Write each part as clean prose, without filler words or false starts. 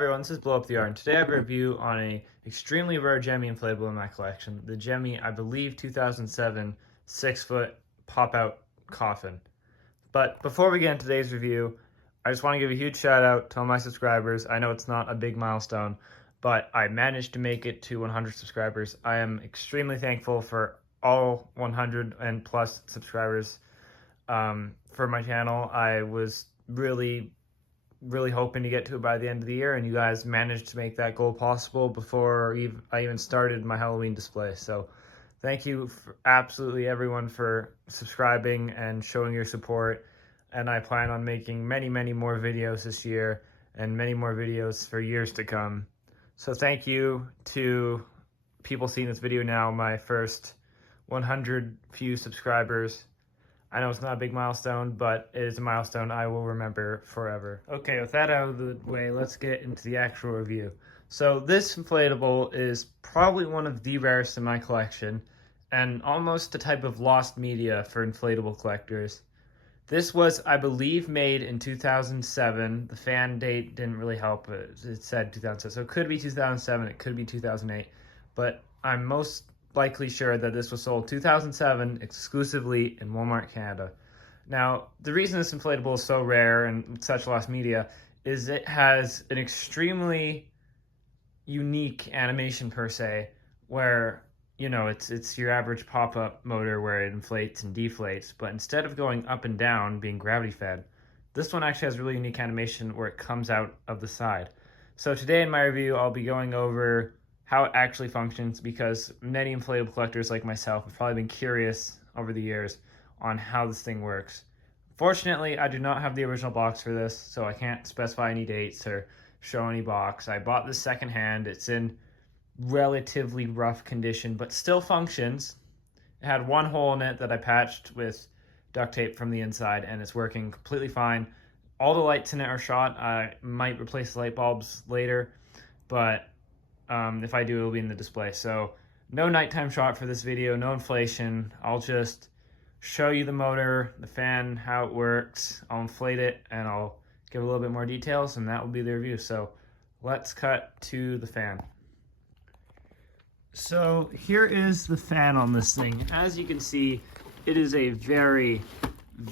everyone, this is Blow Up the Art, and today I have a review on a extremely rare Gemmy inflatable in my collection. The Gemmy, I believe, 2007 6-foot pop-out coffin. But before we get into today's review, I just want to give a huge shout out to all my subscribers. I know it's not a big milestone, but I managed to make it to 100 subscribers. I am extremely thankful for all 100 and plus subscribers for my channel. I was really hoping to get to it by the end of the year, and you guys managed to make that goal possible before I even started my Halloween display. So thank you for absolutely everyone for subscribing and showing your support, and I plan on making many more videos this year and many more videos for years to come. So thank you to people seeing this video now, my first 100 few subscribers. I know it's not a big milestone, but it is a milestone I will remember forever. Okay, with that out of the way, let's get into the actual review. So this inflatable is probably one of the rarest in my collection, and almost a type of lost media for inflatable collectors. This was, I believe, made in 2007. The fan date didn't really help. It said 2007, so it could be 2007, it could be 2008, but I'm most likely sure that this was sold 2007 exclusively in Walmart Canada. Now, the reason this inflatable is so rare and such lost media is it has an extremely unique animation per se, where, you know, it's your average pop-up motor where it inflates and deflates, but instead of going up and down, being gravity fed, this one actually has really unique animation where it comes out of the side. So today in my review, I'll be going over how it actually functions, because many inflatable collectors like myself have probably been curious over the years on how this thing works. Fortunately, I do not have the original box for this, so I can't specify any dates or show any box. I bought this secondhand. It's in relatively rough condition, but still functions. It had one hole in it that I patched with duct tape from the inside, and it's working completely fine. All the lights in it are shot. I might replace the light bulbs later, but if I do, it'll be in the display. So no nighttime shot for this video, no inflation. I'll just show you the motor, the fan, how it works. I'll inflate it, and I'll give a little bit more details, and that will be the review. So let's cut to the fan. So here is the fan on this thing. As you can see, it is a very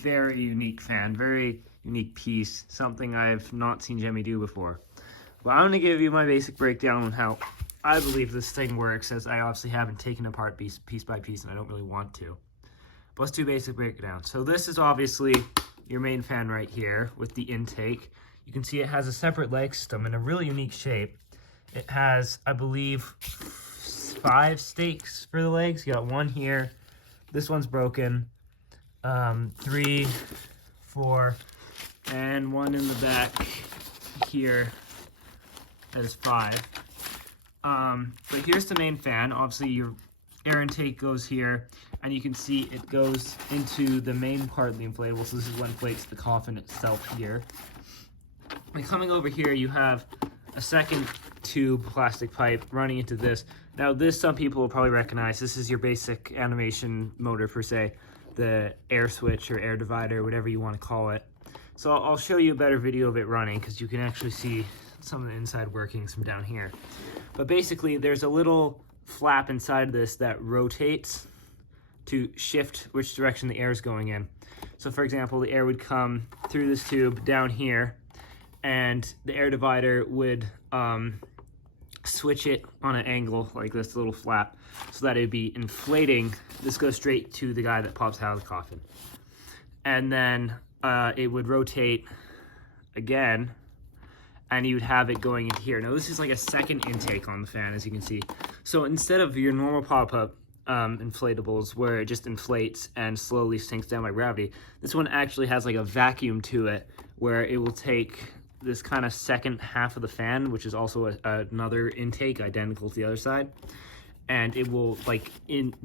unique fan, very unique piece, something I've not seen Gemmy do before. Well, I'm going to give you my basic breakdown on how I believe this thing works, as I obviously haven't taken it apart piece by piece, and I don't really want to. But let's do a basic breakdown. So this is obviously your main fan right here with the intake. You can see it has a separate leg system in a really unique shape. It has, I believe, 5 stakes for the legs. You got one here. This one's broken. 3, 4, and one in the back here. That is 5. But here's the main fan. Obviously, your air intake goes here, and you can see it goes into the main part of the inflatable. So this is what inflates the coffin itself here. And coming over here, you have a second tube plastic pipe running into this. Now, this some people will probably recognize. This is your basic animation motor per se, the air switch or air divider, whatever you want to call it. So I'll show you a better video of it running, because you can actually see some of the inside workings from down here. But basically, there's a little flap inside of this that rotates to shift which direction the air is going in. So for example, the air would come through this tube down here, and the air divider would switch it on an angle like this little flap, so that it would be inflating. This goes straight to the guy that pops out of the coffin. And then it would rotate again, and you would have it going into here. Now this is like a second intake on the fan, as you can see. So instead of your normal pop-up inflatables where it just inflates and slowly sinks down by gravity, this one actually has like a vacuum to it, where it will take this kind of second half of the fan, which is also another intake identical to the other side, and it will like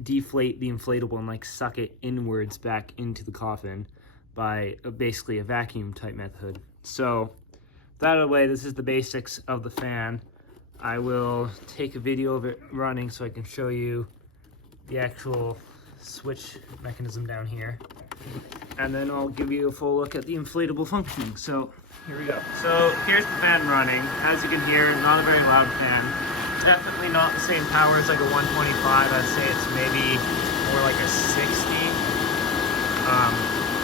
deflate the inflatable and like suck it inwards back into the coffin by basically a vacuum type method. So that away, this is the basics of the fan. I will take a video of it running so I can show you the actual switch mechanism down here. and then I'll give you a full look at the inflatable functioning. So here we go. So here's the fan running. As you can hear, not a very loud fan. Definitely not the same power as like a 125. I'd say it's maybe more like a 60.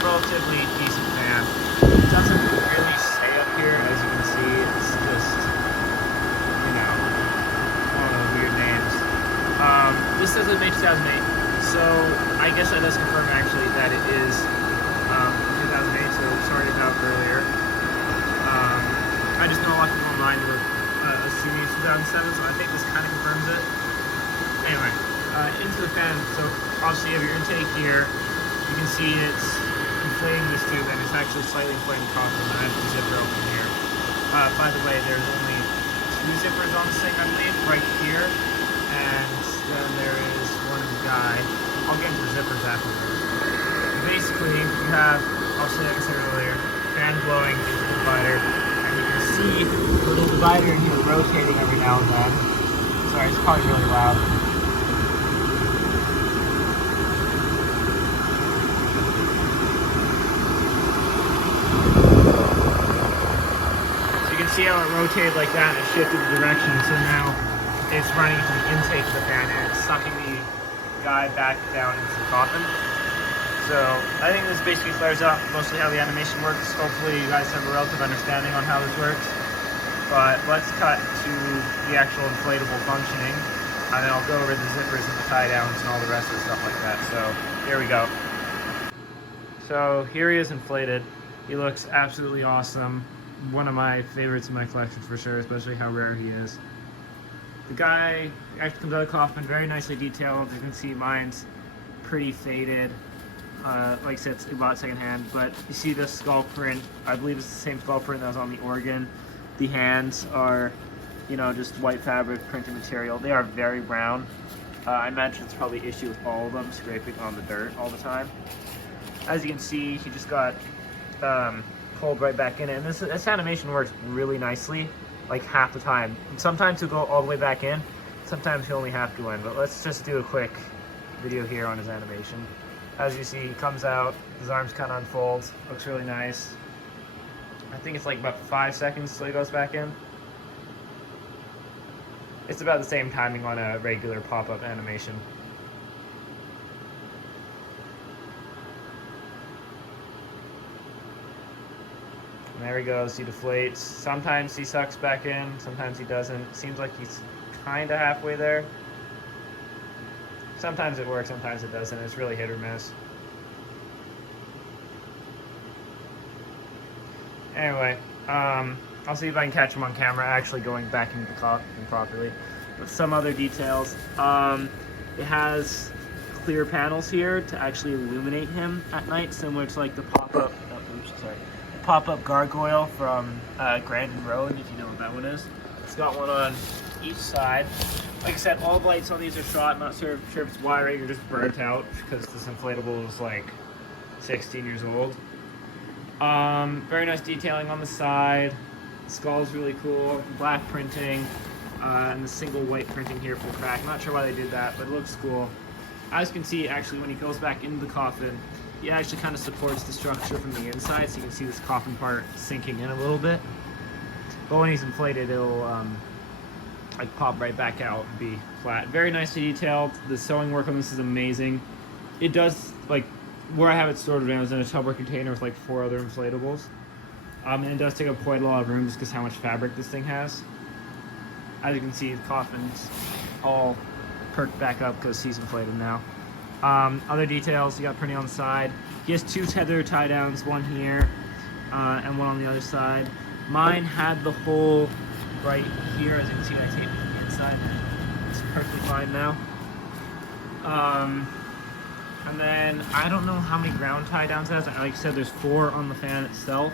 Relatively decent fan. It doesn't really stay up here, as you can see. It's just, you know, one of those weird names. This says it was made 2008, so I guess that does confirm actually that it is 2008, so sorry about earlier. I just know a lot of people online were assuming it's 2007, so I think this kind of confirms it. Anyway, into the fan, so obviously you have your intake here. You can see it's inflating this tube, and it's actually slightly inflating the coffin. I have the zipper open here. By the way, there's only 2 zippers on this thing, I believe, right here, and then there is one in the guide. I'll get into the zippers afterwards. Basically, you have, obviously like I said earlier, fan blowing into the divider, and you can see the little divider in here rotating every now and then. Sorry, it's probably really loud. See how it rotated like that and it shifted the direction, so now it's running from the intake of the fan and it's sucking the guy back down into the coffin. So I think this basically clears up mostly how the animation works. Hopefully you guys have a relative understanding on how this works. But let's cut to the actual inflatable functioning, and then I'll go over the zippers and the tie downs and all the rest of the stuff like that. So here we go. So here he is inflated. He looks absolutely awesome. One of my favorites in my collection for sure, especially how rare he is. The guy actually comes out of the coffin very nicely detailed. You can see mine's pretty faded. Like I said, it's bought secondhand, but you see the skull print. I believe it's the same skull print that was on the organ. The hands are, you know, just white fabric printed material. They are very brown. I imagine it's probably issue with all of them, scraping on the dirt all the time. As you can see, he just got pulled right back in, and this animation works really nicely, like half the time. And sometimes he'll go all the way back in, sometimes he'll only have to go in, but let's just do a quick video here on his animation. As you see, he comes out, his arms kind of unfolds, looks really nice. I think it's like about 5 seconds till he goes back in. It's about the same timing on a regular pop-up animation. And there he goes, he deflates. Sometimes he sucks back in, sometimes he doesn't. Seems like he's kind of halfway there. Sometimes it works, sometimes it doesn't. It's really hit or miss. Anyway, I'll see if I can catch him on camera actually going back into the coffin properly. With some other details, it has clear panels here to actually illuminate him at night, similar to like the pop-up. Pop-up gargoyle from Grandin Road, if you know what that one is. It's got one on each side. Like I said, all the lights on these are shot. I'm not sure if it's wiring or just burnt out because this inflatable is like 16 years old. Very nice detailing on the side. The skull's really cool. Black printing and the single white printing here for the crack. I'm not sure why they did that, but it looks cool. As you can see, actually, when he goes back into the coffin, he actually kind of supports the structure from the inside, so you can see this coffin part sinking in a little bit. But when he's inflated, it'll like pop right back out and be flat. Very nicely detailed. The sewing work on this is amazing. It does, like, where I have it stored right now is in a Tupperware container with like 4 other inflatables. And it does take up quite a lot of room just because how much fabric this thing has. As you can see, the coffin's all perked back up because he's inflated now. Other details, you got printing on the side. He has 2 tether tie downs, one here and one on the other side. Mine had the hole right here, as you can see, I taped it on the inside. It's perfectly fine now. And then I don't know how many ground tie downs it has. Like I said, there's 4 on the fan itself.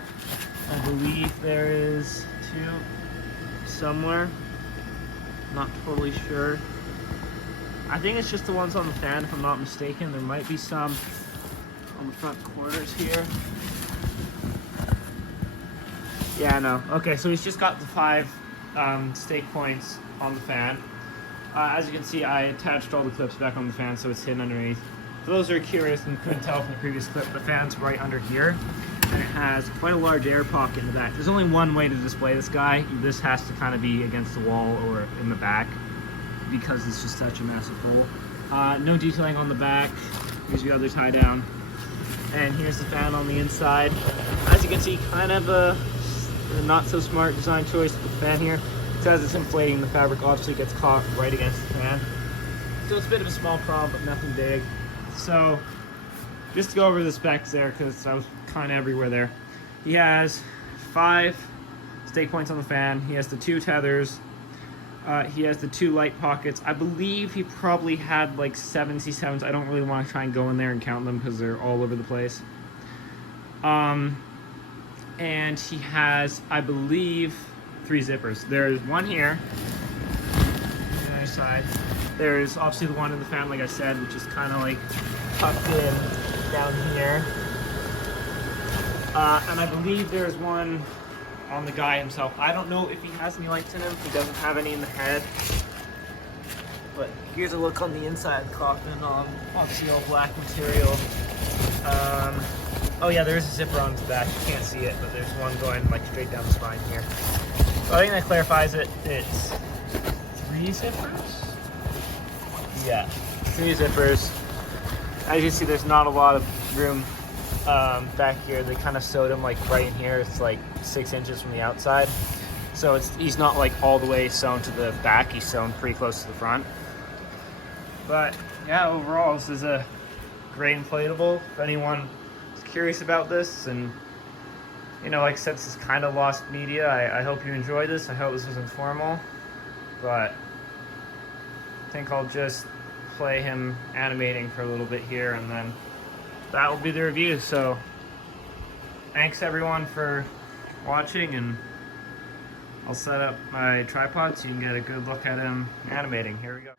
I believe there is 2 somewhere. Not totally sure. I think it's just the ones on the fan, if I'm not mistaken. There might be some on the front corners here. Yeah, no. Okay, so he's just got the 5 stake points on the fan. As you can see, I attached all the clips back on the fan, so it's hidden underneath. For those that are curious and couldn't tell from the previous clip, the fan's right under here, and it has quite a large air pocket in the back. There's only one way to display this guy. This has to kind of be against the wall or in the back because it's just such a massive hole. No detailing on the back. Here's the other tie down. And here's the fan on the inside. As you can see, kind of a not so smart design choice with the fan here. It says it's inflating, the fabric obviously gets caught right against the fan. So it's a bit of a small problem, but nothing big. So just to go over the specs there, because I was kind of everywhere there. He has 5 stake points on the fan. He has the 2 tethers. He has the 2 light pockets. I believe he probably had like 7 C7s. I don't really want to try and go in there and count them because they're all over the place. And he has, I believe, 3 zippers. There's one here on the other side. There's obviously the one in the fan, like I said, which is kind of like tucked in down here. And I believe there's one on the guy himself. I don't know if he has any lights in him. He doesn't have any in the head. But here's a look on the inside of the coffin. Obviously all black material. Oh yeah, there is a zipper on the back. You can't see it, but there's one going like straight down the spine here. So I think that clarifies it. It's 3 zippers? Yeah, 3 zippers. As you can see, there's not a lot of room back here. They kind of sewed him like right in here. It's like 6 inches from the outside. So he's not like all the way sewn to the back. He's sewn pretty close to the front. But yeah, overall, this is a great inflatable. If anyone is curious about this, and you know, like I said, this is kind of lost media. I hope you enjoyed this. I hope this was informal. But I think I'll just play him animating for a little bit here, and then that will be the review. So thanks everyone for watching, and I'll set up my tripod so you can get a good look at him animating. Here we go.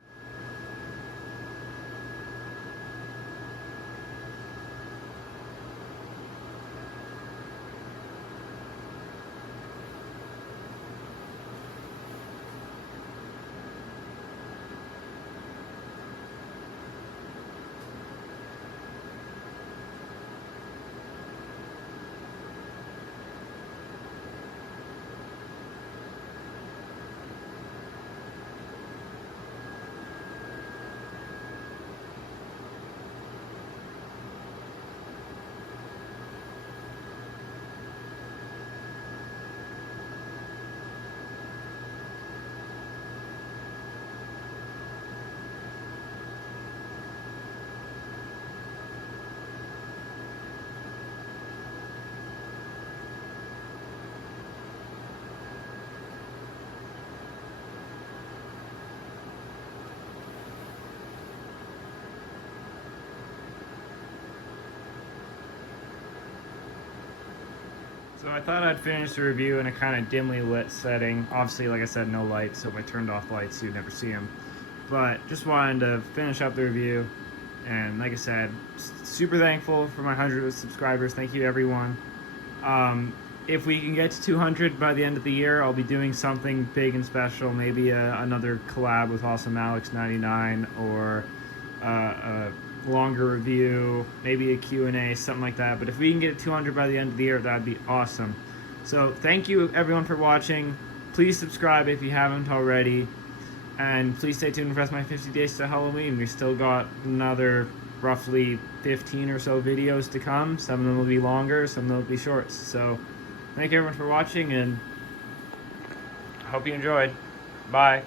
So I thought I'd finish the review in a kind of dimly lit setting. Obviously, like I said, no lights, so if I turned off lights, you'd never see them. But just wanted to finish up the review. And like I said, super thankful for my 100 subscribers. Thank you, everyone. If we can get to 200 by the end of the year, I'll be doing something big and special. Maybe another collab with Awesome Alex 99, or a longer review, maybe a Q&A, something like that. But if we can get 200 by the end of the year, that'd be awesome. So thank you everyone for watching. Please subscribe if you haven't already, and please stay tuned for the rest of my 50 days to Halloween. We still got another roughly 15 or so videos to come. Some of them will be longer, some of them will be shorts. So thank you everyone for watching, and I hope you enjoyed. Bye.